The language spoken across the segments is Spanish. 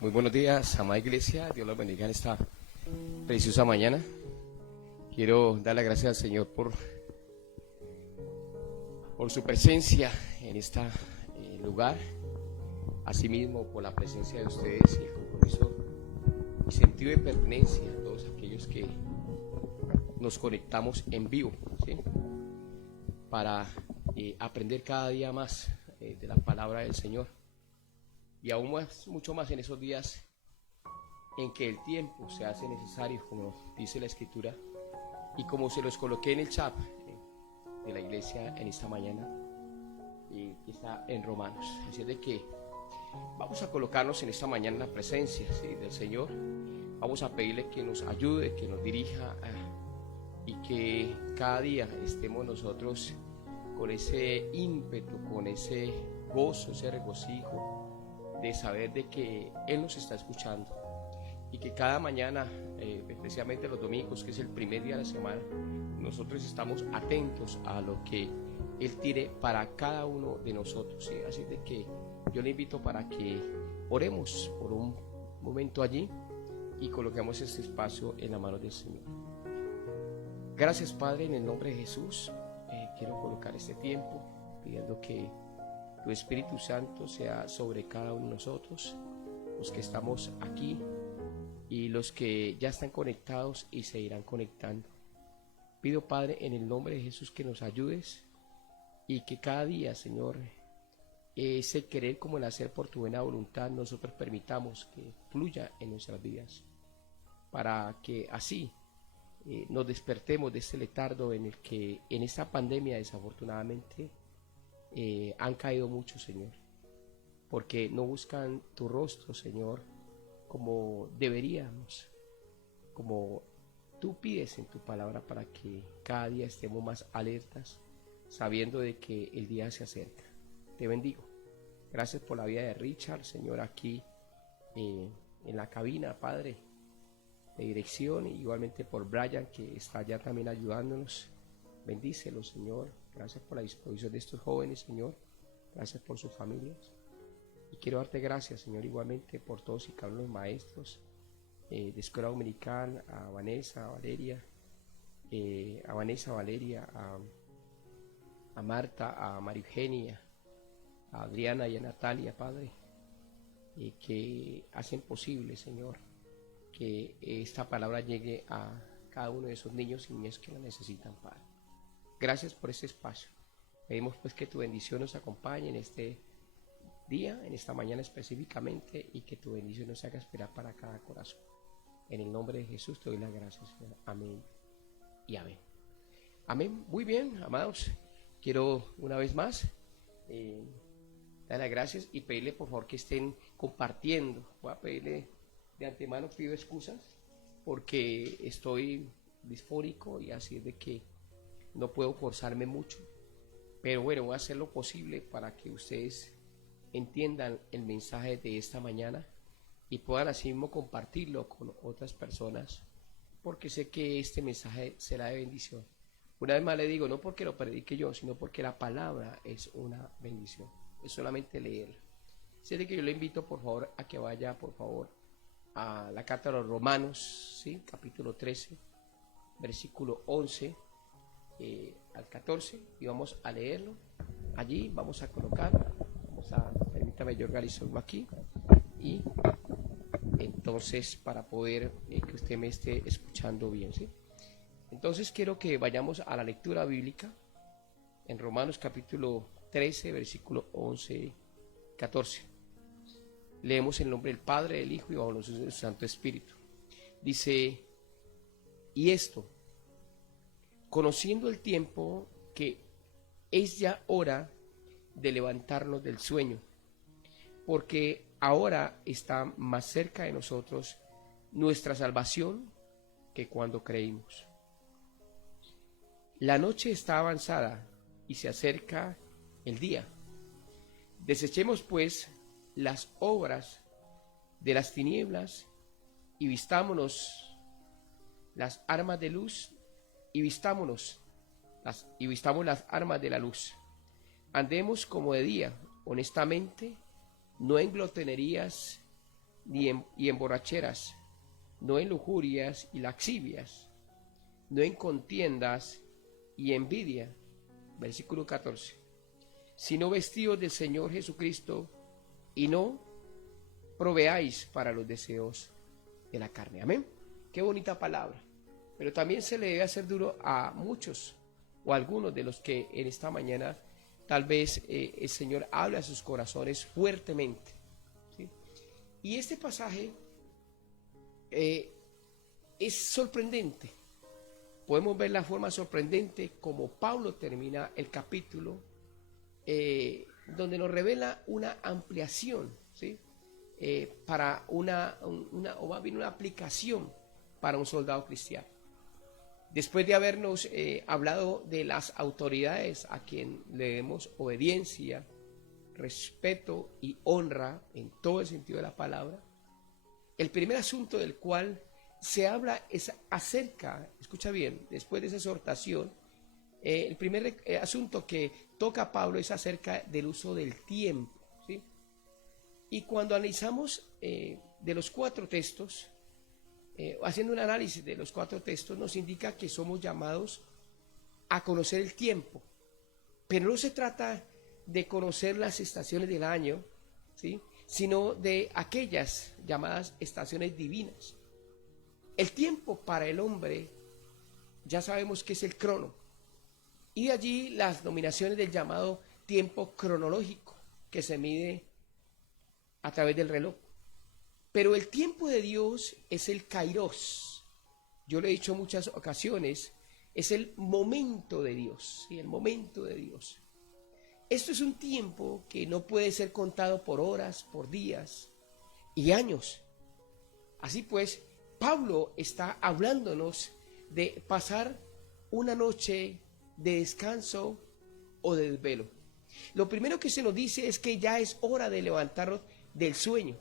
Muy buenos días, amada iglesia. Dios los bendiga en esta preciosa mañana. Quiero dar las gracias al Señor por su presencia en este lugar. Asimismo, por la presencia de ustedes y el compromiso y sentido de pertenencia a todos aquellos que nos conectamos en vivo, ¿sí? Para aprender cada día más de la palabra del Señor. Y aún más, mucho más en esos días en que el tiempo se hace necesario, como dice la Escritura, y como se los coloqué en el chat de la iglesia en esta mañana, que está en Romanos. Así es de que vamos a colocarnos en esta mañana en la presencia, ¿sí?, del Señor. Vamos a pedirle que nos ayude, que nos dirija y que cada día estemos nosotros con ese ímpetu, con ese gozo, ese regocijo de saber de que Él nos está escuchando y que cada mañana, especialmente los domingos, que es el primer día de la semana, nosotros estamos atentos a lo que Él tiene para cada uno de nosotros, ¿sí? Así de que yo le invito para que oremos por un momento allí y coloquemos este espacio en la mano del Señor. Gracias, Padre, en el nombre de Jesús. Quiero colocar este tiempo pidiendo que tu Espíritu Santo sea sobre cada uno de nosotros, los que estamos aquí y los que ya están conectados y se irán conectando. Pido, Padre, en el nombre de Jesús, que nos ayudes y que cada día, Señor, ese querer como el hacer por tu buena voluntad, nosotros permitamos que fluya en nuestras vidas, para que así nos despertemos de este letargo en el que en esta pandemia desafortunadamente han caído muchos, Señor, porque no buscan tu rostro, Señor, como deberíamos, como tú pides en tu palabra, para que cada día estemos más alertas, sabiendo de que el día se acerca. Te bendigo. Gracias por la vida de Richard, Señor, aquí en la cabina, Padre, de dirección, y igualmente por Brian, que está allá también ayudándonos. Bendícelo, Señor. Gracias por la disposición de estos jóvenes, Señor. Gracias por sus familias. Y quiero darte gracias, Señor, igualmente por todos y cada uno de los maestros de Escuela Dominical, a Vanessa, a Valeria, a Marta, a María Eugenia, a Adriana y a Natalia, Padre, que hacen posible, Señor, que esta palabra llegue a cada uno de esos niños y niñas que la necesitan, Padre. Gracias por este espacio. Pedimos pues que tu bendición nos acompañe en este día, en esta mañana específicamente, y que tu bendición nos haga esperar para cada corazón. En el nombre de Jesús te doy las gracias, Señor. Amén y amén. Amén. Muy bien, amados. Quiero una vez más dar las gracias y pedirle por favor que estén compartiendo. Voy a pedirle de antemano, pido excusas porque estoy disfónico y así es de que no puedo forzarme mucho, pero bueno, voy a hacer lo posible para que ustedes entiendan el mensaje de esta mañana y puedan así mismo compartirlo con otras personas, porque sé que este mensaje será de bendición. Una vez más le digo, no porque lo predique yo, sino porque la palabra es una bendición, es solamente leerla. Así de que yo le invito por favor a que vaya por favor a la carta de los Romanos, ¿sí? Capítulo 13, versículo 11 al 14, y vamos a leerlo. Allí vamos a colocar, permítame, yo organizarlo aquí, y entonces para poder que usted me esté escuchando bien, ¿sí? Entonces quiero que vayamos a la lectura bíblica en Romanos capítulo 13, versículo 11, 14. Leemos en el nombre del Padre, del Hijo y bajo los del Santo Espíritu. Dice: y esto, conociendo el tiempo, que es ya hora de levantarnos del sueño, porque ahora está más cerca de nosotros nuestra salvación que cuando creímos. La noche está avanzada y se acerca el día. Desechemos pues las obras de las tinieblas y vistámonos las armas de luz y vistamos las armas de la luz. Andemos como de día, honestamente, no en glotonerías y en borracheras, no en lujurias y laxivias, no en contiendas y envidia. Versículo 14. Sino vestidos del Señor Jesucristo y no proveáis para los deseos de la carne. Amén. Qué bonita palabra. Pero también se le debe hacer duro a muchos o a algunos de los que en esta mañana tal vez el Señor habla a sus corazones fuertemente, ¿sí? Y este pasaje es sorprendente. Podemos ver la forma sorprendente como Pablo termina el capítulo, donde nos revela una ampliación, ¿sí? Para o más bien una aplicación para un soldado cristiano. Después de habernos hablado de las autoridades a quien le demos obediencia, respeto y honra en todo el sentido de la palabra, el primer asunto del cual se habla es acerca, escucha bien, después de esa exhortación, el primer asunto que toca Pablo es acerca del uso del tiempo, ¿sí? Y cuando analizamos de los 4 textos, haciendo un análisis de los 4 textos, nos indica que somos llamados a conocer el tiempo, pero no se trata de conocer las estaciones del año, ¿sí? Sino de aquellas llamadas estaciones divinas. El tiempo para el hombre, ya sabemos que es el crono, y de allí las nominaciones del llamado tiempo cronológico, que se mide a través del reloj. Pero el tiempo de Dios es el kairos. Yo lo he dicho en muchas ocasiones, es el momento de Dios, ¿sí? El momento de Dios. Esto es un tiempo que no puede ser contado por horas, por días y años. Así pues, Pablo está hablándonos de pasar una noche de descanso o de desvelo. Lo primero que se nos dice es que ya es hora de levantarnos del sueño.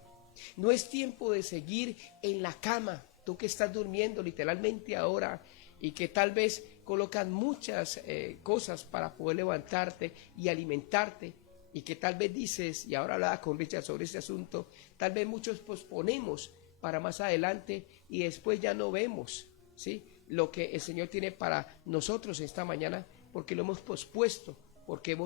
No es tiempo de seguir en la cama, tú que estás durmiendo literalmente ahora y que tal vez colocan muchas cosas para poder levantarte y alimentarte, y que tal vez dices, y ahora hablaba con Richard sobre este asunto, tal vez muchos posponemos para más adelante y después ya no vemos, ¿sí?, lo que el Señor tiene para nosotros esta mañana, porque lo hemos pospuesto, porque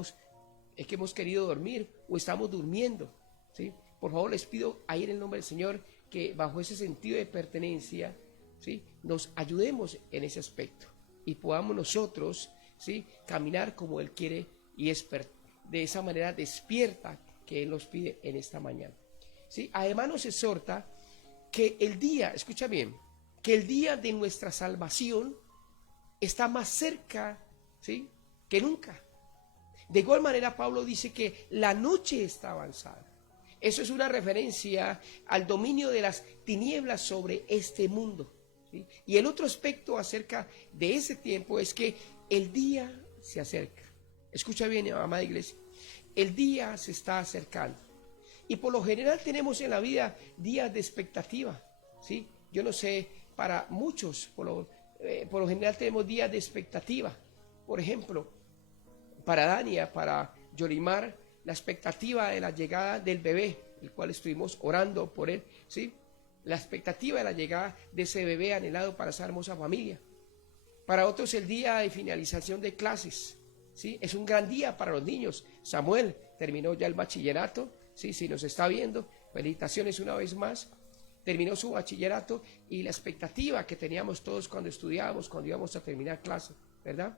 es que hemos querido dormir o estamos durmiendo, ¿sí? Por favor, les pido ahí en el nombre del Señor que bajo ese sentido de pertenencia, ¿sí?, nos ayudemos en ese aspecto y podamos nosotros, ¿sí?, caminar como Él quiere y de esa manera despierta que Él nos pide en esta mañana, ¿sí? Además nos exhorta que el día, escucha bien, que el día de nuestra salvación está más cerca, ¿sí?, que nunca. De igual manera, Pablo dice que la noche está avanzada. Eso es una referencia al dominio de las tinieblas sobre este mundo, ¿sí? Y el otro aspecto acerca de ese tiempo es que el día se acerca. Escucha bien, amada iglesia, el día se está acercando. Y por lo general tenemos en la vida días de expectativa, ¿sí? Yo no sé, para muchos, por lo general tenemos días de expectativa. Por ejemplo, para Dania, para Yorimar, la expectativa de la llegada del bebé, el cual estuvimos orando por él, ¿sí? La expectativa de la llegada de ese bebé anhelado para esa hermosa familia. Para otros el día de finalización de clases, ¿sí? Es un gran día para los niños. Samuel terminó ya el bachillerato, ¿sí? Si nos está viendo, felicitaciones una vez más. Terminó su bachillerato y la expectativa que teníamos todos cuando estudiábamos, cuando íbamos a terminar clase, ¿verdad?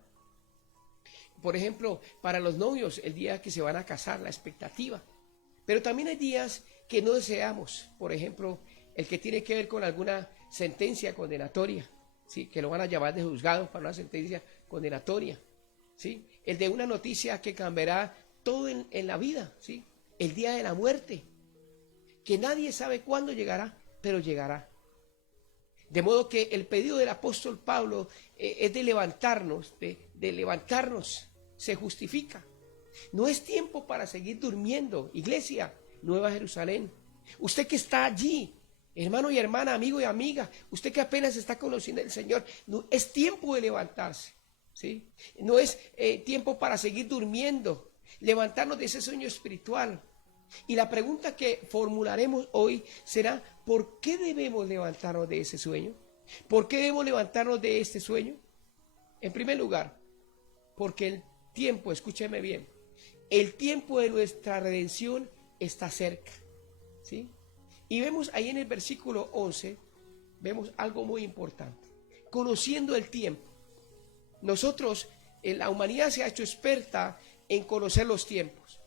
Por ejemplo, para los novios, el día que se van a casar, la expectativa. Pero también hay días que no deseamos. Por ejemplo, el que tiene que ver con alguna sentencia condenatoria, ¿sí?, que lo van a llamar de juzgado para una sentencia condenatoria, ¿sí? El de una noticia que cambiará todo en la vida, ¿sí? El día de la muerte, que nadie sabe cuándo llegará, pero llegará. De modo que el pedido del apóstol Pablo es de levantarnos, de levantarnos, se justifica. No es tiempo para seguir durmiendo. Iglesia, Nueva Jerusalén, usted que está allí, hermano y hermana, amigo y amiga, usted que apenas está conociendo al Señor, no, es tiempo de levantarse, ¿sí? No es tiempo para seguir durmiendo, levantarnos de ese sueño espiritual. Y la pregunta que formularemos hoy será, ¿por qué debemos levantarnos de ese sueño? ¿Por qué debemos levantarnos de este sueño? En primer lugar, porque el tiempo, escúcheme bien, el tiempo de nuestra redención está cerca, ¿sí? Y vemos ahí en el versículo 11, vemos algo muy importante. Conociendo el tiempo. Nosotros, la humanidad se ha hecho experta en conocer los tiempos.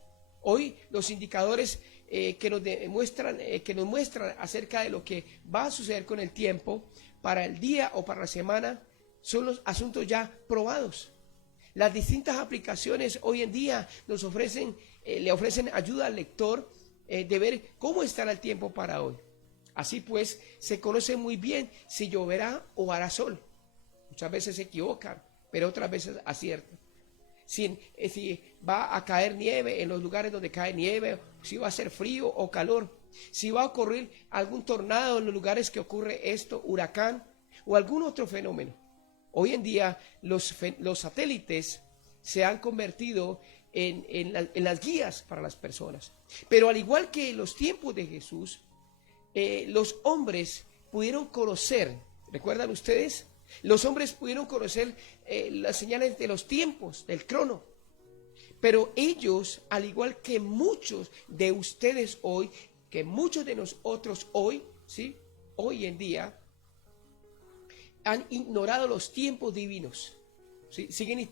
Hoy los indicadores que nos muestran acerca de lo que va a suceder con el tiempo para el día o para la semana son los asuntos ya probados. Las distintas aplicaciones hoy en día nos ofrecen, le ofrecen ayuda al lector de ver cómo estará el tiempo para hoy. Así pues, se conoce muy bien si lloverá o hará sol. Muchas veces se equivocan, pero otras veces aciertan. Si va a caer nieve en los lugares donde cae nieve, si va a ser frío o calor, si va a ocurrir algún tornado en los lugares que ocurre esto, huracán o algún otro fenómeno. Hoy en día los satélites se han convertido en las guías para las personas. Pero al igual que en los tiempos de Jesús, los hombres pudieron conocer, ¿recuerdan ustedes? Los hombres pudieron conocer las señales de los tiempos, del crono. Pero ellos, al igual que muchos de ustedes hoy, que muchos de nosotros hoy, ¿sí? Hoy en día, han ignorado los tiempos divinos. ¿Sí? Siguen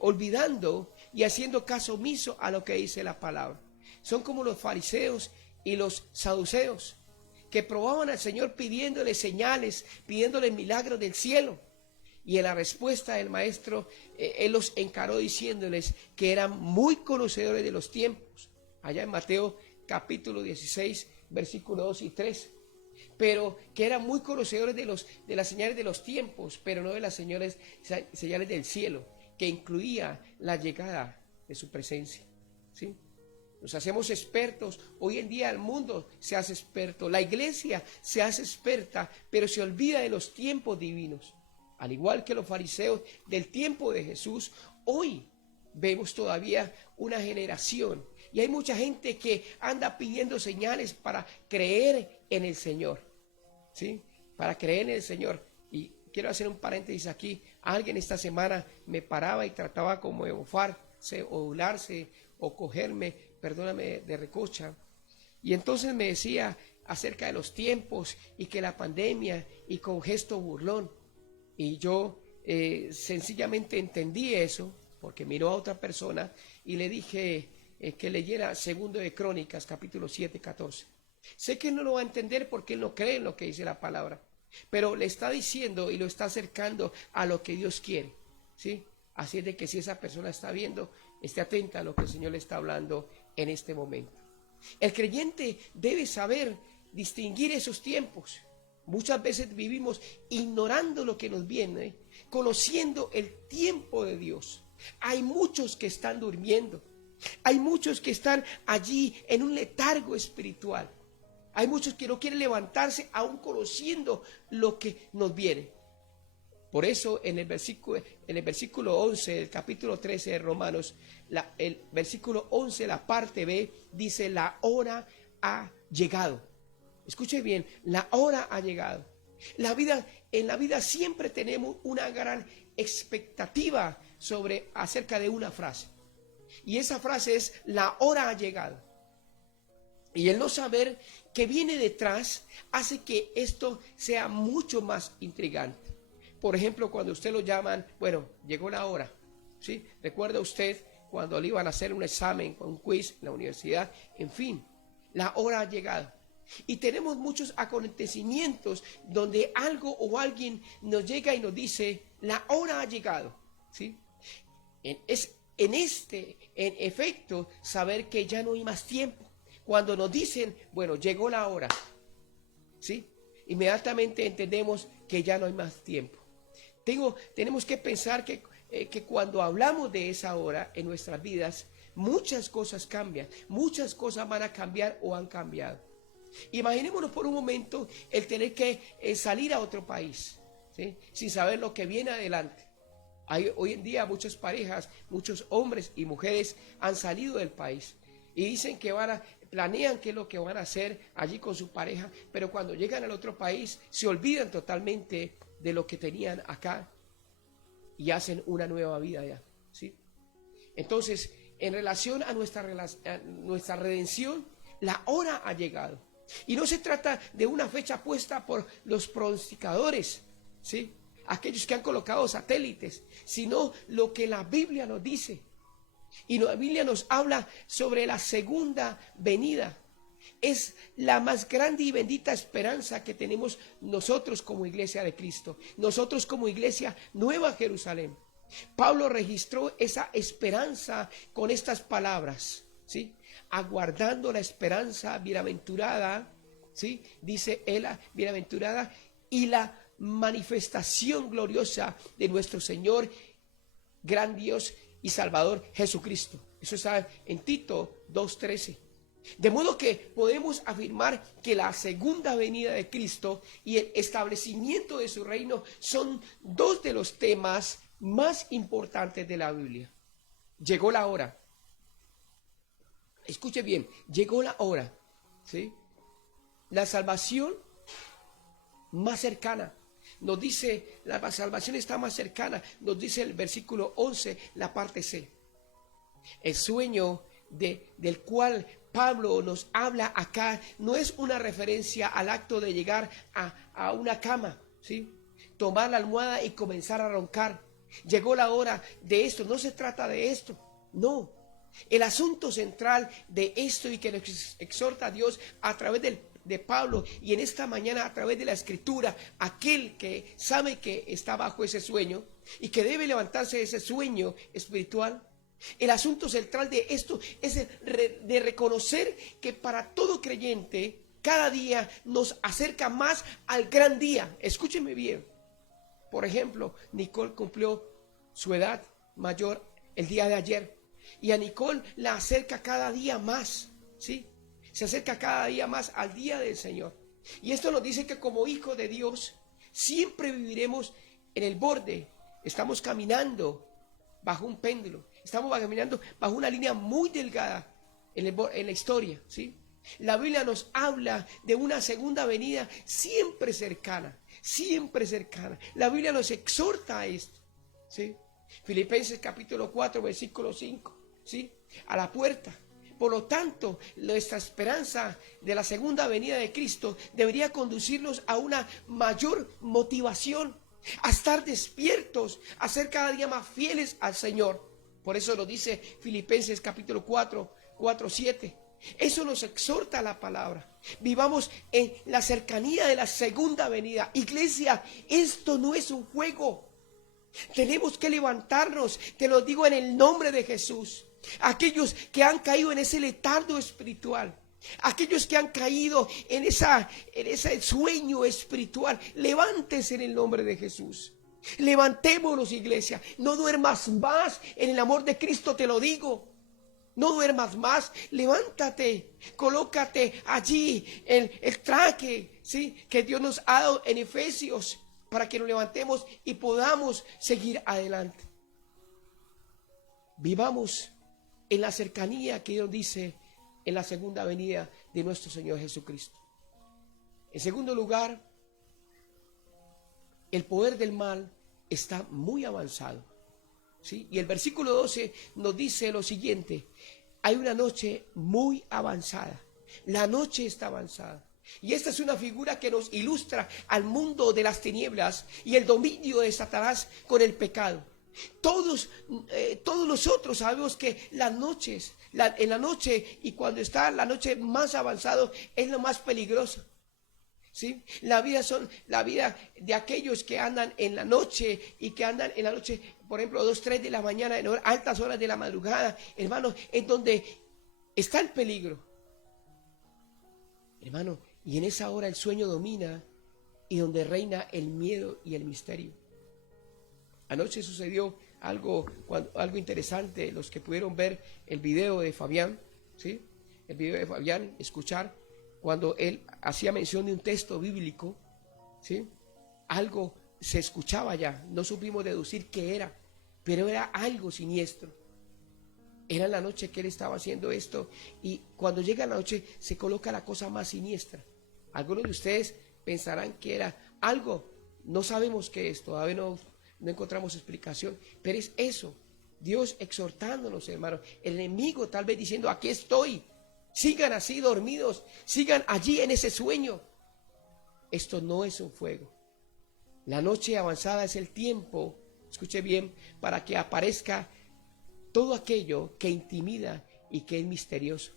olvidando y haciendo caso omiso a lo que dice la palabra. Son como los fariseos y los saduceos, que probaban al Señor pidiéndole señales, pidiéndole milagros del cielo. Y en la respuesta del maestro, él los encaró diciéndoles que eran muy conocedores de los tiempos. Allá en Mateo capítulo 16, versículos 2 y 3. Pero que eran muy conocedores de las señales de los tiempos, pero no de las señales del cielo, que incluía la llegada de su presencia. ¿Sí? Nos hacemos expertos. Hoy en día el mundo se hace experto, la iglesia se hace experta, pero se olvida de los tiempos divinos. Al igual que los fariseos del tiempo de Jesús, hoy vemos todavía una generación y hay mucha gente que anda pidiendo señales para creer en el Señor, ¿sí? Para creer en el Señor. Y quiero hacer un paréntesis aquí. Alguien esta semana me paraba y trataba como de bofarse o burlarse o cogerme, perdóname, de recocha. Y entonces me decía acerca de los tiempos y que la pandemia y con gesto burlón. Y yo sencillamente entendí eso porque miró a otra persona y le dije que leyera segundo de Crónicas, capítulo 7, 14. Sé que él no lo va a entender porque él no cree en lo que dice la palabra, pero le está diciendo y lo está acercando a lo que Dios quiere, ¿sí? Así es de que si esa persona está viendo, esté atenta a lo que el Señor le está hablando en este momento. El creyente debe saber distinguir esos tiempos. Muchas veces vivimos ignorando lo que nos viene, conociendo el tiempo de Dios. Hay muchos que están durmiendo. Hay muchos que están allí en un letargo espiritual. Hay muchos que no quieren levantarse aún conociendo lo que nos viene. Por eso en el versículo 11 del capítulo 13 de Romanos, el versículo 11, la parte B, dice: la hora ha llegado. Escuche bien, la hora ha llegado. En la vida siempre tenemos una gran expectativa acerca de una frase. Y esa frase es: la hora ha llegado. Y el no saber qué viene detrás hace que esto sea mucho más intrigante. Por ejemplo, cuando usted lo llaman, bueno, llegó la hora, ¿sí? ¿Recuerda usted cuando le iban a hacer un examen, un quiz en la universidad? En fin, la hora ha llegado. Y tenemos muchos acontecimientos donde algo o alguien nos llega y nos dice: la hora ha llegado, ¿sí? Es en efecto, saber que ya no hay más tiempo. Cuando nos dicen, bueno, llegó la hora, ¿sí? Inmediatamente entendemos que ya no hay más tiempo. Tenemos que pensar que cuando hablamos de esa hora en nuestras vidas, muchas cosas cambian, muchas cosas van a cambiar o han cambiado. Imaginémonos por un momento el tener que salir a otro país, ¿sí? Sin saber lo que viene adelante. Hoy en día muchas parejas, muchos hombres y mujeres han salido del país y dicen que planean qué es lo que van a hacer allí con su pareja, pero cuando llegan al otro país se olvidan totalmente de lo que tenían acá y hacen una nueva vida allá, ¿sí? Entonces, en relación a nuestra redención, la hora ha llegado. Y no se trata de una fecha puesta por los pronosticadores, ¿sí? Aquellos que han colocado satélites, sino lo que la Biblia nos dice. Y la Biblia nos habla sobre la segunda venida. Es la más grande y bendita esperanza que tenemos nosotros como iglesia de Cristo, nosotros como iglesia Nueva Jerusalén. Pablo registró esa esperanza con estas palabras, ¿sí? Aguardando la esperanza bienaventurada, ¿sí? Dice él, bienaventurada, y la manifestación gloriosa de nuestro Señor, gran Dios y Salvador Jesucristo. Eso está en Tito 2:13. De modo que podemos afirmar que la segunda venida de Cristo y el establecimiento de su reino son dos de los temas más importantes de la Biblia. Llegó la hora. Escuche bien, llegó la hora, ¿sí? La salvación más cercana. Nos dice, la salvación está más cercana. Nos dice el versículo 11, la parte C. El sueño del cual Pablo nos habla acá no es una referencia al acto de llegar a una cama, ¿sí? Tomar la almohada y comenzar a roncar. Llegó la hora de esto. No se trata de esto, no. El asunto central de esto y que nos exhorta a Dios a través de Pablo y en esta mañana a través de la Escritura, aquel que sabe que está bajo ese sueño y que debe levantarse de ese sueño espiritual. El asunto central de esto es de reconocer que para todo creyente cada día nos acerca más al gran día. Escúcheme bien. Por ejemplo, Nicole cumplió su edad mayor el día de ayer y a Nicole la acerca cada día más, ¿sí? Se acerca cada día más al día del Señor. Y esto nos dice que como hijos de Dios siempre viviremos en el borde. Estamos caminando bajo un péndulo. Estamos caminando bajo una línea muy delgada en la historia, ¿sí? La Biblia nos habla de una segunda venida siempre cercana, siempre cercana. La Biblia nos exhorta a esto, ¿sí? Filipenses capítulo 4, versículo 5, ¿sí? A la puerta. Por lo tanto, nuestra esperanza de la segunda venida de Cristo debería conducirnos a una mayor motivación, a estar despiertos, a ser cada día más fieles al Señor. Por eso lo dice Filipenses capítulo 4:7. Eso nos exhorta a la palabra. Vivamos en la cercanía de la segunda venida. Iglesia, esto no es un juego. Tenemos que levantarnos, te lo digo en el nombre de Jesús. Aquellos que han caído en ese letargo espiritual, aquellos que han caído en ese sueño espiritual, levántense en el nombre de Jesús. Levantémonos, iglesia. No duermas más en el amor de Cristo, te lo digo. No duermas más, levántate, colócate allí el traje, ¿sí? Que Dios nos ha dado en Efesios para que nos levantemos y podamos seguir adelante. Vivamos en la cercanía que Dios dice en la segunda venida de nuestro Señor Jesucristo. En segundo lugar, el poder del mal está muy avanzado, ¿sí? Y el versículo 12 nos dice lo siguiente: hay una noche muy avanzada. La noche está avanzada. Y esta es una figura que nos ilustra al mundo de las tinieblas y el dominio de Satanás con el pecado. Todos nosotros sabemos que las noches, en la noche y cuando está la noche más avanzado es lo más peligroso, ¿sí? La vida de aquellos que andan en la noche y que andan en la noche, por ejemplo, 2, 3 de la mañana, en altas horas de la madrugada, hermano, es donde está el peligro, hermano, y en esa hora el sueño domina y donde reina el miedo y el misterio. Anoche sucedió algo interesante. Los que pudieron ver el video de Fabián, ¿sí? El video de Fabián, escuchar cuando él hacía mención de un texto bíblico, ¿sí? Algo se escuchaba ya, no supimos deducir qué era, pero era algo siniestro. Era en la noche que él estaba haciendo esto, y cuando llega la noche se coloca la cosa más siniestra. Algunos de ustedes pensarán que era algo, no sabemos qué es, todavía no encontramos explicación, pero es eso, Dios exhortándonos, hermanos, el enemigo tal vez diciendo, aquí estoy, sigan así dormidos, sigan allí en ese sueño. Esto no es un fuego. La noche avanzada es el tiempo, escuche bien, para que aparezca todo aquello que intimida y que es misterioso.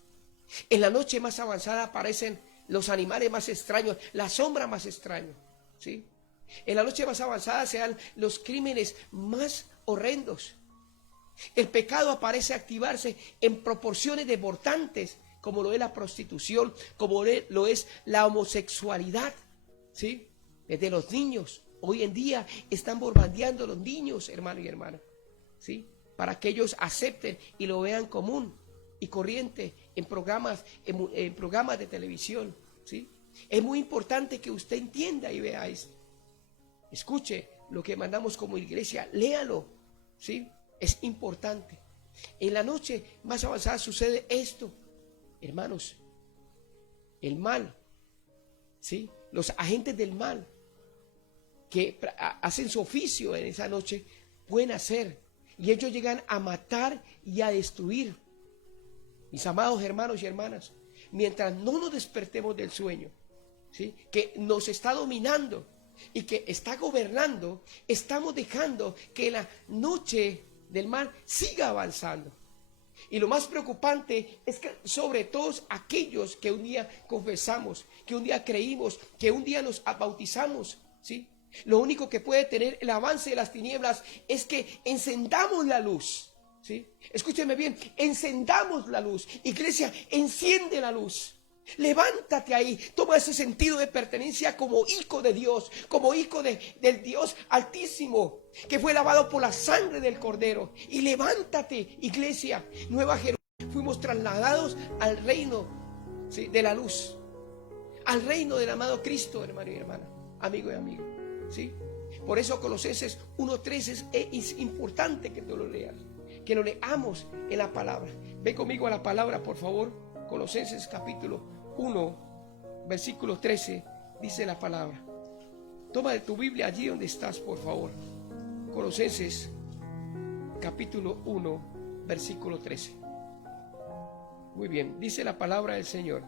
En la noche más avanzada aparecen los animales más extraños, la sombra más extraña, ¿sí? En la noche más avanzada se dan los crímenes más horrendos. El pecado aparece activarse en proporciones desbordantes, como lo es la prostitución, como lo es la homosexualidad, ¿sí? Desde los niños, hoy en día están bombardeando a los niños, hermano y hermana, ¿sí? Para que ellos acepten y lo vean común y corriente en programas de televisión, ¿sí? Es muy importante que usted entienda y vea esto. Escuche lo que mandamos como iglesia, léalo, ¿sí? Es importante. En la noche más avanzada sucede esto, hermanos. El mal, ¿sí? Los agentes del mal que hacen su oficio en esa noche pueden hacer, y ellos llegan a matar y a destruir. Mis amados hermanos y hermanas, mientras no nos despertemos del sueño, ¿sí? Que nos está dominando y que está gobernando, estamos dejando que la noche del mal siga avanzando. Y lo más preocupante es que sobre todos aquellos que un día confesamos, que un día creímos, que un día nos bautizamos, ¿sí? Lo único que puede tener el avance de las tinieblas es que encendamos la luz, ¿sí? Escúcheme bien, encendamos la luz. Iglesia, enciende la luz. Levántate ahí, toma ese sentido de pertenencia como hijo de Dios, como hijo del Dios Altísimo, que fue lavado por la sangre del Cordero. Y levántate, iglesia, Nueva Jerusalén. Fuimos trasladados al reino, ¿sí? De la luz, al reino del amado Cristo, hermano y hermana, amigo y amigo, ¿sí? Por eso Colosenses 1:3 es importante que tú lo leas, que lo leamos en la palabra. Ve conmigo a la palabra, por favor. Colosenses capítulo 1, versículo 13, dice la palabra. Toma de tu Biblia allí donde estás, por favor. Colosenses capítulo 1, versículo 13. Muy bien, dice la palabra del Señor: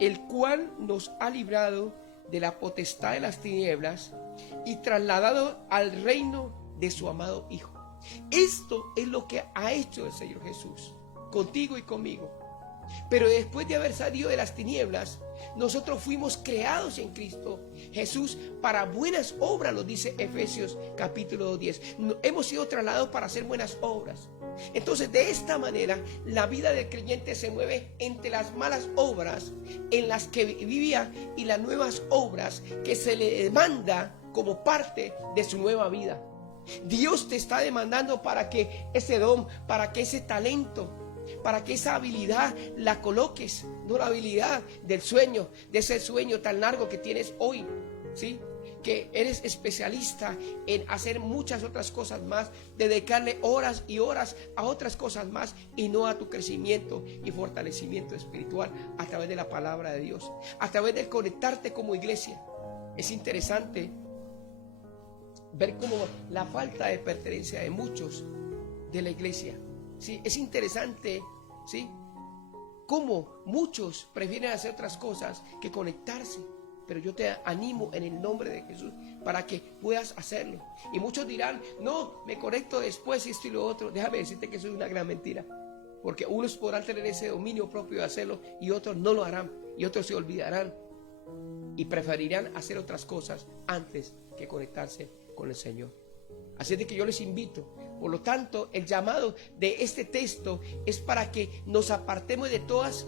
el cual nos ha librado de la potestad de las tinieblas y trasladado al reino de su amado Hijo. Esto es lo que ha hecho el Señor Jesús contigo y conmigo. Pero después de haber salido de las tinieblas, nosotros fuimos creados en Cristo Jesús para buenas obras, nos dice Efesios capítulo 10. Hemos sido trasladados para hacer buenas obras. Entonces, de esta manera, la vida del creyente se mueve entre las malas obras en las que vivía y las nuevas obras que se le demanda como parte de su nueva vida. Dios te está demandando para que ese don, para que ese talento, para que esa habilidad la coloques, no la habilidad del sueño, de ese sueño tan largo que tienes hoy, ¿sí? Que eres especialista en hacer muchas otras cosas más, dedicarle horas y horas a otras cosas más y no a tu crecimiento y fortalecimiento espiritual a través de la palabra de Dios, a través de conectarte como iglesia. Es interesante ver cómo la falta de pertenencia de muchos de la iglesia, ¿sí? Es interesante, ¿sí? Cómo muchos prefieren hacer otras cosas que conectarse. Pero yo te animo en el nombre de Jesús para que puedas hacerlo. Y muchos dirán: no, me conecto después esto y lo otro. Déjame decirte que eso es una gran mentira, porque unos podrán tener ese dominio propio de hacerlo y otros no lo harán, y otros se olvidarán y preferirán hacer otras cosas antes que conectarse con el Señor. Así es de que yo les invito. Por lo tanto, el llamado de este texto es para que nos apartemos de todas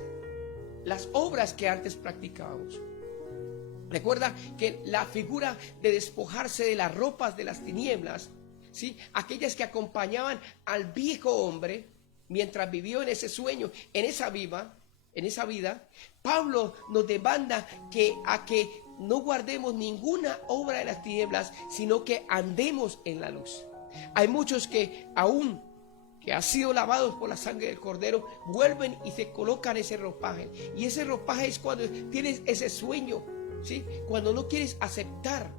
las obras que antes practicábamos. Recuerda que la figura de despojarse de las ropas de las tinieblas, ¿sí? Aquellas que acompañaban al viejo hombre mientras vivió en ese sueño, en esa vida, Pablo nos demanda a que no guardemos ninguna obra de las tinieblas, sino que andemos en la luz. Hay muchos que aún que han sido lavados por la sangre del Cordero, vuelven y se colocan ese ropaje. Y ese ropaje es cuando tienes ese sueño, ¿sí? Cuando no quieres aceptar.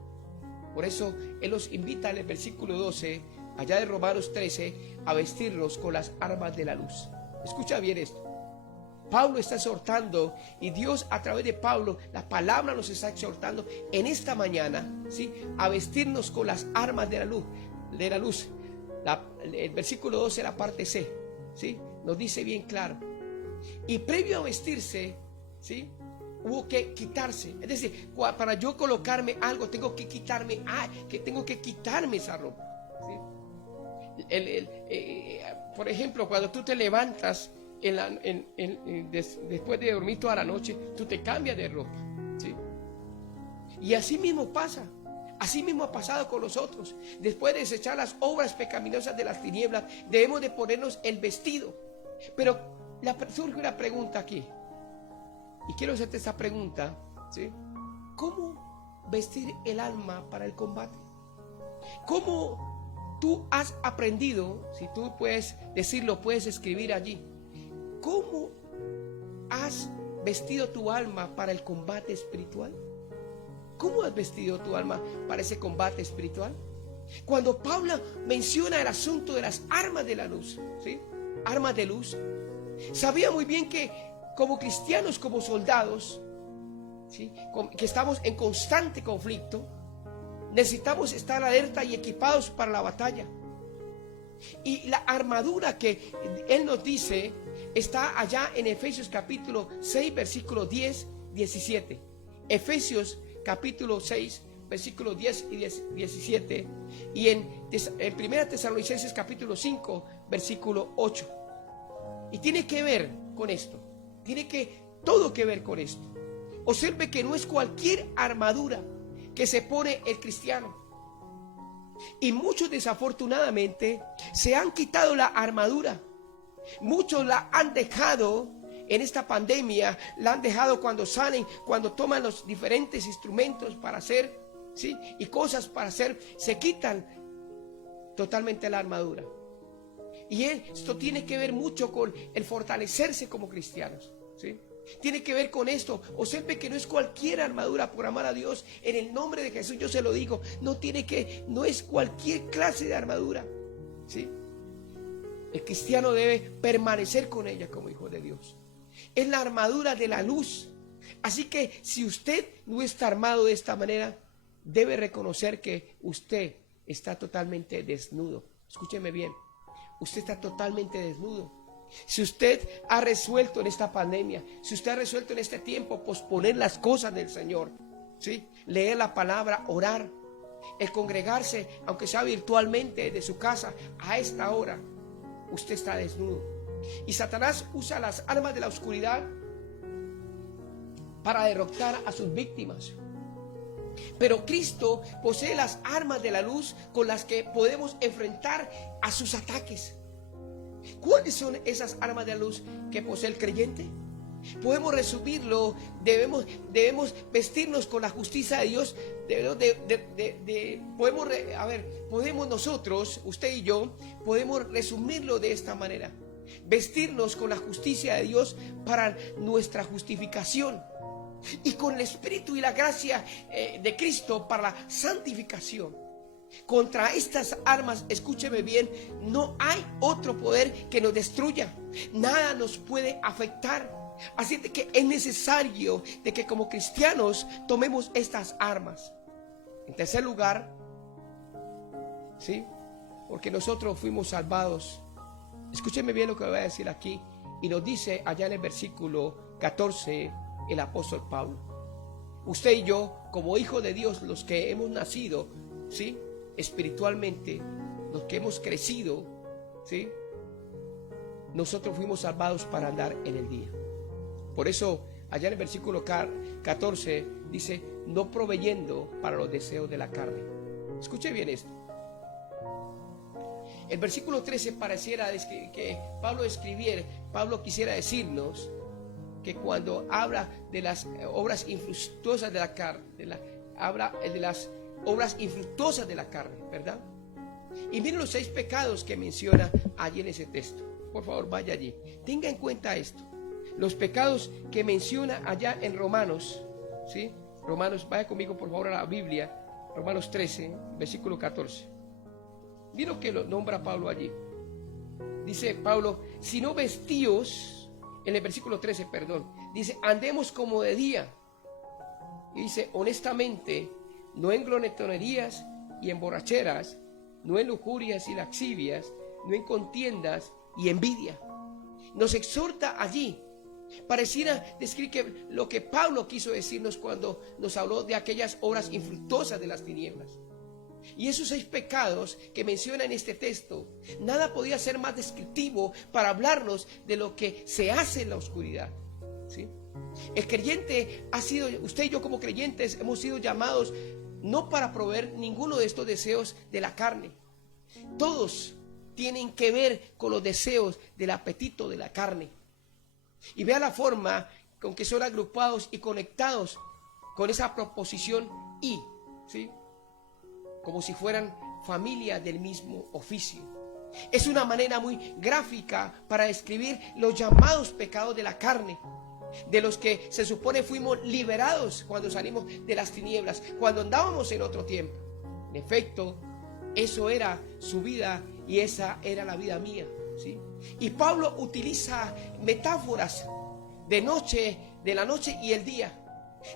Por eso Él los invita en el versículo 12, allá de Romanos 13, a vestirlos con las armas de la luz. Escucha bien esto. Pablo está exhortando, y Dios a través de Pablo, la palabra nos está exhortando en esta mañana, ¿sí?, a vestirnos con las armas de la luz. El versículo 12, la parte C, ¿sí?, nos dice bien claro. Y previo a vestirse, ¿sí?, hubo que quitarse. Es decir, para yo colocarme algo, tengo que quitarme esa ropa, ¿sí? Por ejemplo, cuando tú te levantas después de dormir toda la noche, tú te cambias de ropa, ¿sí? Y así mismo pasa. Así mismo ha pasado con nosotros. Después de desechar las obras pecaminosas de las tinieblas, debemos de ponernos el vestido. Pero surge una pregunta aquí, y quiero hacerte esta pregunta, ¿sí? ¿Cómo vestir el alma para el combate? ¿Cómo tú has aprendido? Si tú puedes decirlo, puedes escribir allí. ¿Cómo has vestido tu alma para el combate espiritual? ¿Cómo has vestido tu alma para ese combate espiritual? Cuando Pablo menciona el asunto de las armas de la luz, ¿sí?, armas de luz, sabía muy bien que como cristianos, como soldados, ¿sí?, que estamos en constante conflicto, necesitamos estar alerta y equipados para la batalla. Y la armadura que Él nos dice está allá en Efesios capítulo 6, versículo 10, 17. Efesios capítulo 6, versículos 10 y 17. Y en 1 Tesalonicenses capítulo 5, versículo 8. Y tiene que ver con esto. Todo que ver con esto. Observe que no es cualquier armadura que se pone el cristiano. Y muchos desafortunadamente se han quitado la armadura. Muchos la han dejado en esta pandemia, la han dejado cuando salen, cuando toman los diferentes instrumentos para hacer, ¿sí?, y cosas para hacer, se quitan totalmente la armadura. Y esto tiene que ver mucho con el fortalecerse como cristianos, ¿sí? Tiene que ver con esto. Observe que no es cualquier armadura, por amar a Dios, en el nombre de Jesús yo se lo digo, no es cualquier clase de armadura, ¿sí? El cristiano debe permanecer con ella como hijo de Dios. Es la armadura de la luz. Así que si usted no está armado de esta manera, debe reconocer que usted está totalmente desnudo. Escúcheme bien, usted está totalmente desnudo. Si usted ha resuelto en esta pandemia, si usted ha resuelto en este tiempo posponer las cosas del Señor, ¿sí?, leer la palabra, orar, el congregarse, aunque sea virtualmente de su casa, a esta hora, usted está desnudo. Y Satanás usa las armas de la oscuridad para derrotar a sus víctimas. Pero Cristo posee las armas de la luz con las que podemos enfrentar a sus ataques. ¿Cuáles son esas armas de la luz que posee el creyente? Podemos resumirlo, debemos vestirnos con la justicia de Dios. Podemos nosotros, usted y yo, podemos resumirlo de esta manera: vestirnos con la justicia de Dios para nuestra justificación, y con el Espíritu y la gracia de Cristo para la santificación. Contra estas armas, escúcheme bien, no hay otro poder que nos destruya. Nada nos puede afectar. Así de que es necesario de que como cristianos tomemos estas armas. En tercer lugar, ¿sí?, porque nosotros fuimos salvados. Escúcheme bien lo que voy a decir aquí. Y nos dice allá en el versículo 14 el apóstol Pablo: usted y yo, como hijos de Dios, los que hemos nacido, ¿sí?, espiritualmente, los que hemos crecido, ¿sí?, nosotros fuimos salvados para andar en el día. Por eso allá en el versículo 14 dice: no proveyendo para los deseos de la carne. Escuche bien esto. El versículo 13 pareciera que Pablo quisiera decirnos que cuando habla de las obras infructuosas de la carne, habla de las obras infructuosas de la carne, ¿verdad? Y miren los 6 pecados que menciona allí en ese texto. Por favor, vaya allí. Tenga en cuenta esto. Los pecados que menciona allá en Romanos, ¿sí? Romanos, vaya conmigo por favor a la Biblia, Romanos 13, versículo 14. Miren lo que lo nombra Pablo allí. Dice Pablo, si no vestíos, en el versículo 13, perdón, dice, andemos como de día. Y dice, honestamente, no en glonetonerías y en borracheras, no en lujurias y laxivias, no en contiendas y envidia. Nos exhorta allí. Pareciera describir que lo que Pablo quiso decirnos cuando nos habló de aquellas obras infructuosas de las tinieblas. Y esos 6 pecados que menciona en este texto, nada podía ser más descriptivo para hablarnos de lo que se hace en la oscuridad, ¿sí? El creyente ha sido, usted y yo como creyentes hemos sido llamados no para proveer ninguno de estos deseos de la carne. Todos tienen que ver con los deseos del apetito de la carne. Y vea la forma con que son agrupados y conectados con esa proposición y, ¿sí? Como si fueran familia del mismo oficio. Es una manera muy gráfica para describir los llamados pecados de la carne, de los que se supone fuimos liberados cuando salimos de las tinieblas, cuando andábamos en otro tiempo. En efecto, eso era su vida y esa era la vida mía, ¿sí? Y Pablo utiliza metáforas de noche, de la noche y el día,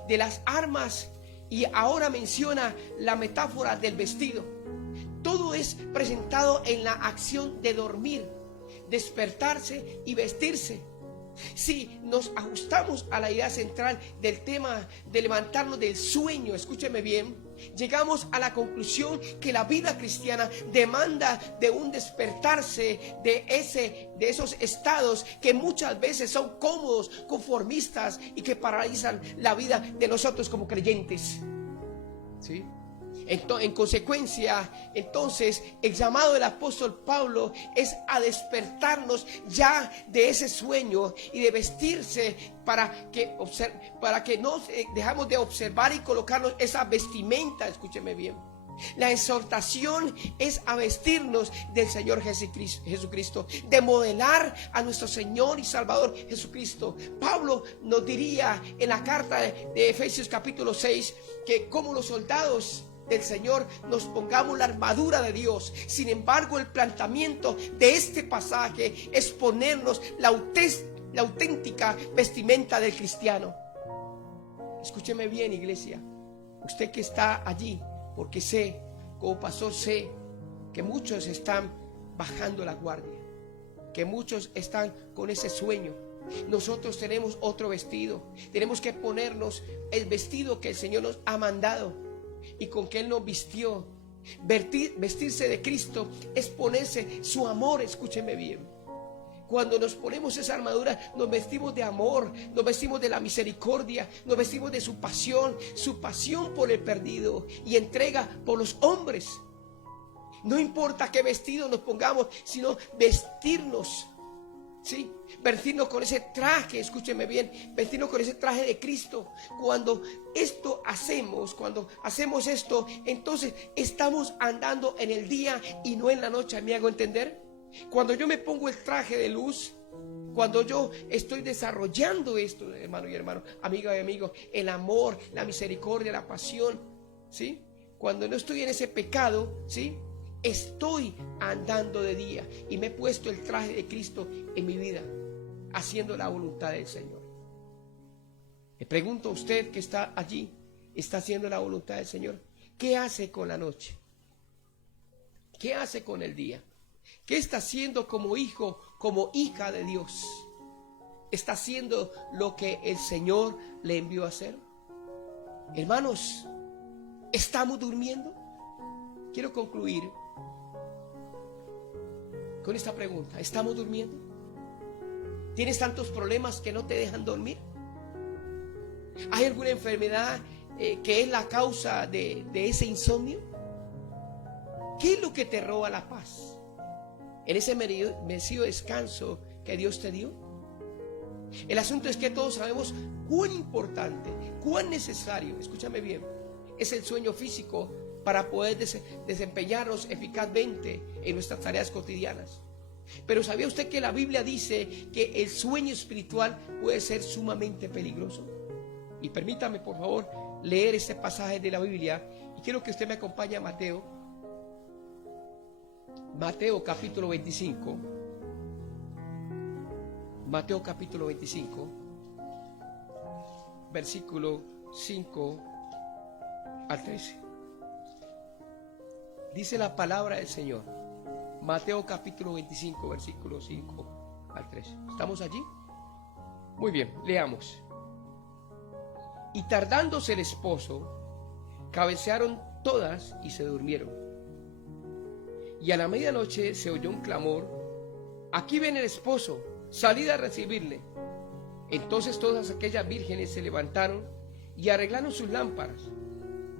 de las armas, y ahora menciona la metáfora del vestido. Todo es presentado en la acción de dormir, despertarse y vestirse. Si nos ajustamos a la idea central del tema de levantarnos del sueño, escúcheme bien, llegamos a la conclusión que la vida cristiana demanda de un despertarse de esos estados que muchas veces son cómodos, conformistas y que paralizan la vida de nosotros como creyentes, ¿sí? En consecuencia, entonces, el llamado del apóstol Pablo es a despertarnos ya de ese sueño y de vestirse para que no dejamos de observar y colocarnos esa vestimenta. Escúcheme bien. La exhortación es a vestirnos del Señor Jesucristo, de modelar a nuestro Señor y Salvador Jesucristo. Pablo nos diría en la carta de Efesios capítulo 6 que como los soldados del Señor nos pongamos la armadura de Dios. Sin embargo, el planteamiento de este pasaje es ponernos la auténtica vestimenta del cristiano. Escúcheme bien, iglesia, usted que está allí, porque sé, como pastor sé, que muchos están bajando la guardia, que muchos están con ese sueño. Nosotros tenemos otro vestido, tenemos que ponernos el vestido que el Señor nos ha mandado y con que Él nos vistió. Vestirse de Cristo es ponerse su amor. Escúcheme bien. Cuando nos ponemos esa armadura, nos vestimos de amor, nos vestimos de la misericordia, nos vestimos de su pasión por el perdido y entrega por los hombres. No importa qué vestido nos pongamos, sino vestirnos, ¿sí? Vestirnos con ese traje, escúcheme bien, vestirnos con ese traje de Cristo. Cuando hacemos esto, entonces estamos andando en el día y no en la noche. ¿Me hago entender? Cuando yo me pongo el traje de luz, cuando yo estoy desarrollando esto, hermano y hermano, amiga y amigo, el amor, la misericordia, la pasión, ¿sí? Cuando no estoy en ese pecado, ¿sí? Estoy andando de día y me he puesto el traje de Cristo en mi vida, haciendo la voluntad del Señor. Le pregunto a usted que está allí, ¿está haciendo la voluntad del Señor? ¿Qué hace con la noche? ¿Qué hace con el día? ¿Qué está haciendo como hijo, como hija de Dios? ¿Está haciendo lo que el Señor le envió a hacer? Hermanos, ¿estamos durmiendo? Quiero concluir con esta pregunta. ¿Estamos durmiendo? ¿Tienes tantos problemas que no te dejan dormir? ¿Hay alguna enfermedad que es la causa de ese insomnio? ¿Qué es lo que te roba la paz en ese merecido descanso que Dios te dio? El asunto es que todos sabemos cuán importante, cuán necesario, escúchame bien, es el sueño físico para poder desempeñarnos eficazmente en nuestras tareas cotidianas. Pero ¿sabía usted que la Biblia dice que el sueño espiritual puede ser sumamente peligroso? Y permítame, por favor, leer este pasaje de la Biblia. Y quiero que usted me acompañe a Mateo. Mateo capítulo 25. Mateo capítulo 25. Versículo 5 al 13. Dice la palabra del Señor. Mateo capítulo 25, versículo 5 al 13. ¿Estamos allí? Muy bien, leamos. Y tardándose el esposo, cabecearon todas y se durmieron. Y a la medianoche se oyó un clamor: aquí viene el esposo, salid a recibirle. Entonces todas aquellas vírgenes se levantaron y arreglaron sus lámparas.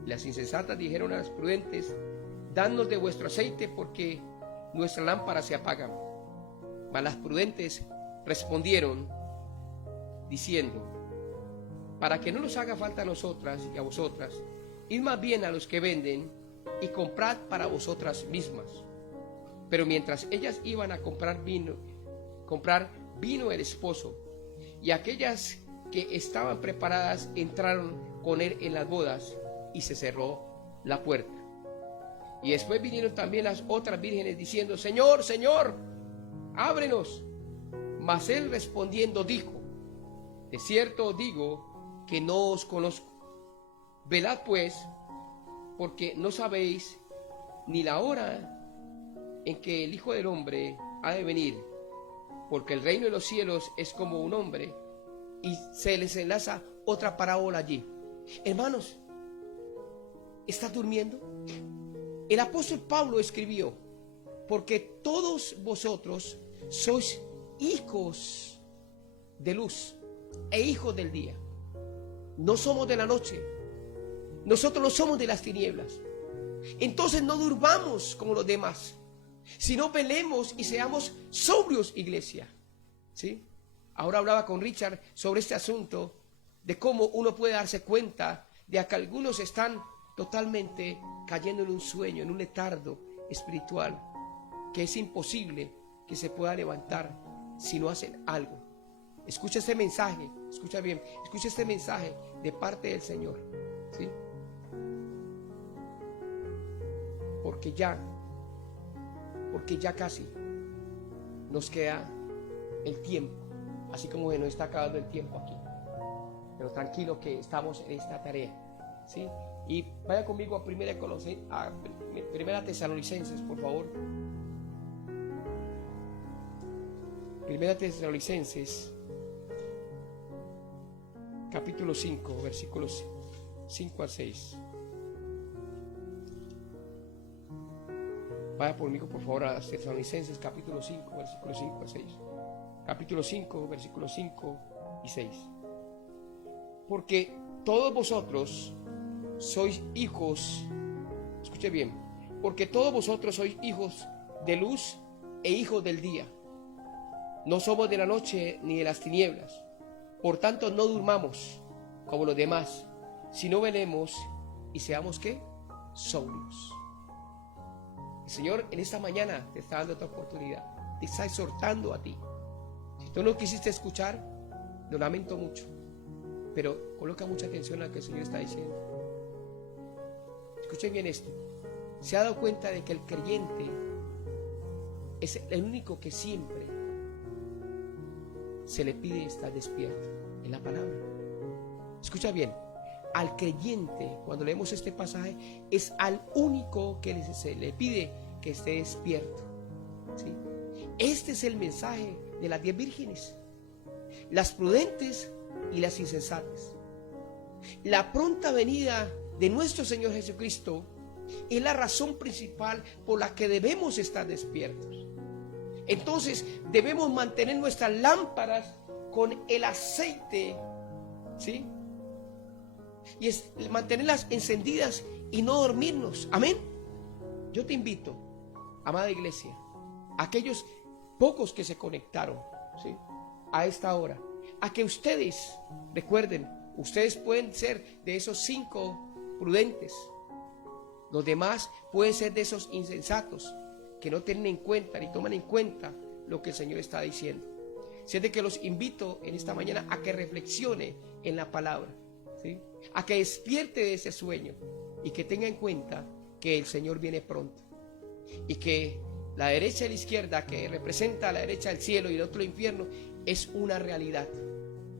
Las insensatas dijeron a las prudentes: dadnos de vuestro aceite, porque nuestras lámparas se apagan. Mas las prudentes respondieron diciendo: para que no nos haga falta a nosotras y a vosotras, id más bien a los que venden y comprad para vosotras mismas. Pero mientras ellas iban a comprar vino el esposo, y aquellas que estaban preparadas entraron con él en las bodas, y se cerró la puerta. Y después vinieron también las otras vírgenes diciendo: Señor, Señor, ábrenos. Mas él respondiendo dijo: de cierto os digo que no os conozco. Velad pues, porque no sabéis ni la hora en que el Hijo del Hombre ha de venir. Porque el reino de los cielos es como un hombre. Y se les enlaza otra parábola allí. Hermanos, ¿estás durmiendo? El apóstol Pablo escribió: porque todos vosotros sois hijos de luz e hijos del día. No somos de la noche. Nosotros no somos de las tinieblas. Entonces no durmamos como los demás, sino velemos y seamos sobrios, iglesia. ¿Sí? Ahora hablaba con Richard sobre este asunto de cómo uno puede darse cuenta de que algunos están totalmente cayendo en un sueño, en un letargo espiritual, que es imposible que se pueda levantar si no hacen algo. Escucha este mensaje, escucha bien, escucha este mensaje de parte del Señor, ¿sí? Porque ya casi nos queda el tiempo, así como se nos está acabando el tiempo aquí. Pero tranquilo que estamos en esta tarea, ¿sí? Y vaya conmigo a Primera Tesalonicenses, por favor. Primera Tesalonicenses, capítulo 5, versículos 5 al 6. Vaya conmigo, por favor, a Tesalonicenses, capítulo 5, versículos 5 al 6. Capítulo 5, versículos 5 y 6. Porque todos vosotros sois hijos, escuche bien, porque todos vosotros sois hijos de luz e hijos del día. No somos de la noche ni de las tinieblas. Por tanto, no durmamos como los demás, sino velemos y seamos, ¿qué? Sobrios. El Señor en esta mañana te está dando otra oportunidad, te está exhortando a ti. Si tú no quisiste escuchar, lo lamento mucho, pero coloca mucha atención a lo que el Señor está diciendo. Escuchen bien esto. ¿Se ha dado cuenta de que el creyente es el único que siempre se le pide estar despierto en la palabra? Escucha bien. Al creyente, cuando leemos este pasaje, es al único que se le pide que esté despierto, ¿sí? Este es el mensaje de las 10 vírgenes, las prudentes y las insensatas. La pronta venida de nuestro Señor Jesucristo es la razón principal por la que debemos estar despiertos. Entonces debemos mantener nuestras lámparas con el aceite, ¿sí? Y es mantenerlas encendidas y no dormirnos. Amén. Yo te invito, amada iglesia, a aquellos pocos que se conectaron, ¿sí?, a esta hora, a que ustedes recuerden, ustedes pueden ser de esos 5 prudentes, Los demás pueden ser de esos insensatos que no tienen en cuenta ni toman en cuenta lo que el Señor está diciendo. Así es de que los invito en esta mañana a que reflexione en la palabra, ¿sí? A que despierte de ese sueño y que tenga en cuenta que el Señor viene pronto y que la derecha y la izquierda, que representa a la derecha el cielo y el otro el infierno, es una realidad.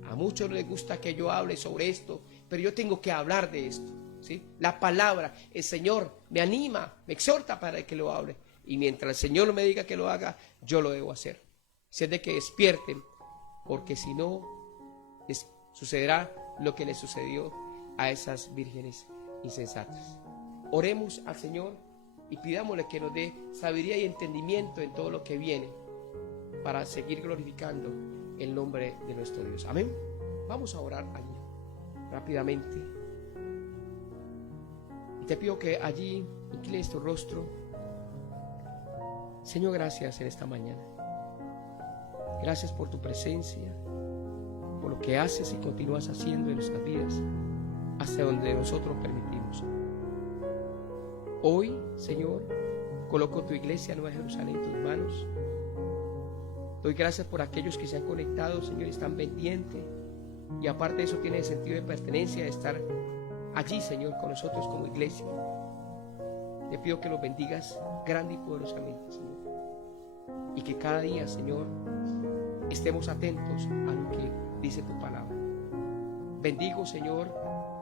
A muchos les gusta que yo hable sobre esto, pero yo tengo que hablar de esto, ¿sí? La palabra, el Señor me anima, me exhorta para que lo hable, y mientras el Señor me diga que lo haga, yo lo debo hacer. Si es de que despierten, porque si no, les sucederá lo que le sucedió a esas vírgenes insensatas. Oremos al Señor y pidámosle que nos dé sabiduría y entendimiento en todo lo que viene para seguir glorificando el nombre de nuestro Dios. Amén. Vamos a orar allí rápidamente. Y te pido que allí inclines tu rostro. Señor, gracias en esta mañana. Gracias por tu presencia, por lo que haces y continúas haciendo en nuestras vidas, hasta donde nosotros permitimos. Hoy, Señor, coloco tu iglesia Nueva Jerusalén en tus manos. Doy gracias por aquellos que se han conectado, Señor, y están pendientes. Y aparte de eso, tienen el sentido de pertenencia de estar allí, Señor, con nosotros como iglesia. Te pido que los bendigas grande y poderosamente, Señor. Y que cada día, Señor, estemos atentos a lo que dice tu palabra. Bendigo, Señor,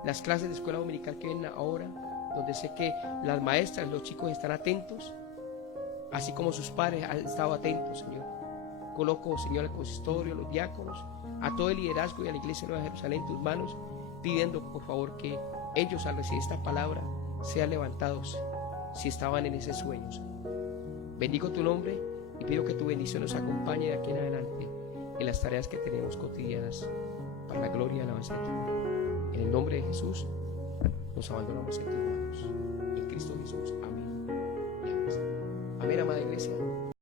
las clases de escuela dominical que vienen ahora, donde sé que las maestras, los chicos están atentos, así como sus padres han estado atentos, Señor. Coloco, Señor, al consistorio, los diáconos, a todo el liderazgo y a la iglesia Nueva Jerusalén en tus manos, pidiendo por favor que ellos al recibir esta palabra sean levantados si estaban en esos sueños. Bendigo tu nombre y pido que tu bendición nos acompañe de aquí en adelante en las tareas que tenemos cotidianas para la gloria y alabanza de tu nombre. En el nombre de Jesús nos abandonamos en tus manos. En Cristo Jesús. Amén. Y amén. Amén, amada iglesia.